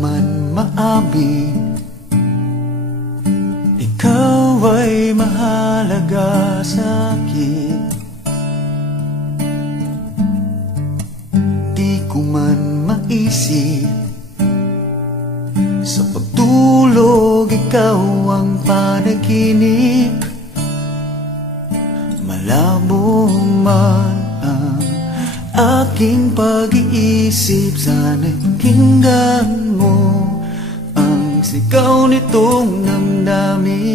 man maamin, ikaw ay mahalaga sa'kin. Di ko man maisip, sa pagtulog ikaw ang panaginip. Malabo man ang aking pag-iisip, sana'y pakinggan mo ang sigaw nitong damdamin.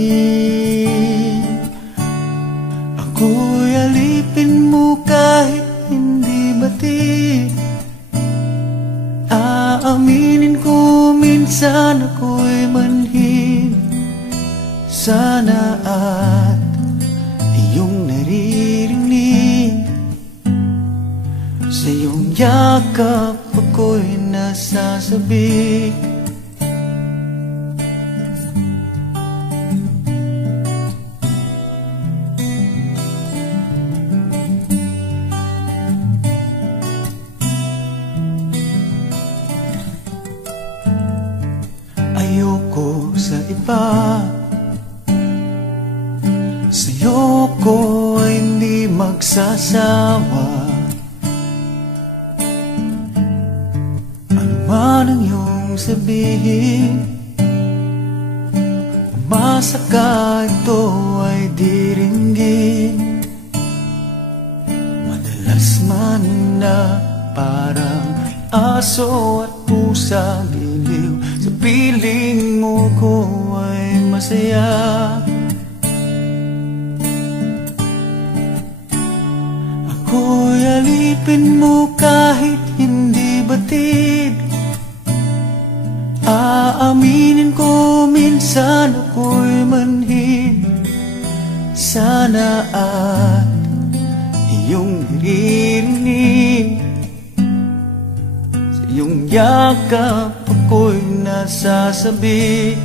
Ako'y alipin mo kahit hindi batid. Aaminin ko minsan ako'y manhid. Sana at iyong naririnig, sa iyong yakap ako'y nasasabik. Ayoko sa iba, sa'yo ko ay hindi magsasawa. Ano man ang iyong sabihin, umasa ka ito ay diringgin. Madalas man na parang aso at pusa, giliw sa piling mo ko ay masaya. Ako'y alipin mo kahit hindi batid. Aaminin ko minsan ako'y manhid. Sana at iyong naririnig, sa iyong yakap ako'y nasasabik.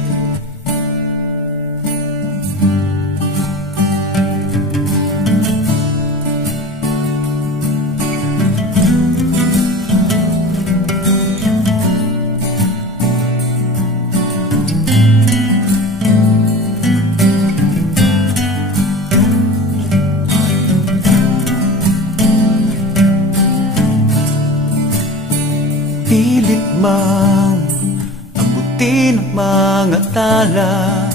Pilit mang abutin ang mga tala,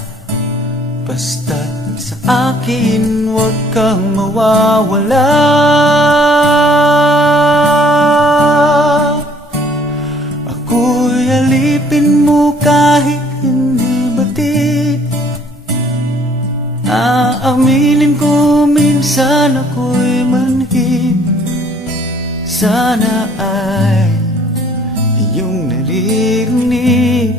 basta't sa akin huwag kang mawawala. Ako'y alipin mo kahit hindi batid. Aaminin ko minsan ako'y manhid. Sana ay iyong naririnig,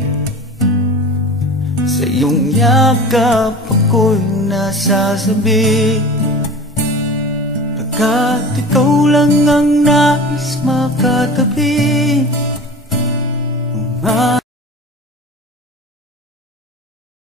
sa iyong yakap ako'y nasasabik. Pagkat ikaw lang ang nais makatabi.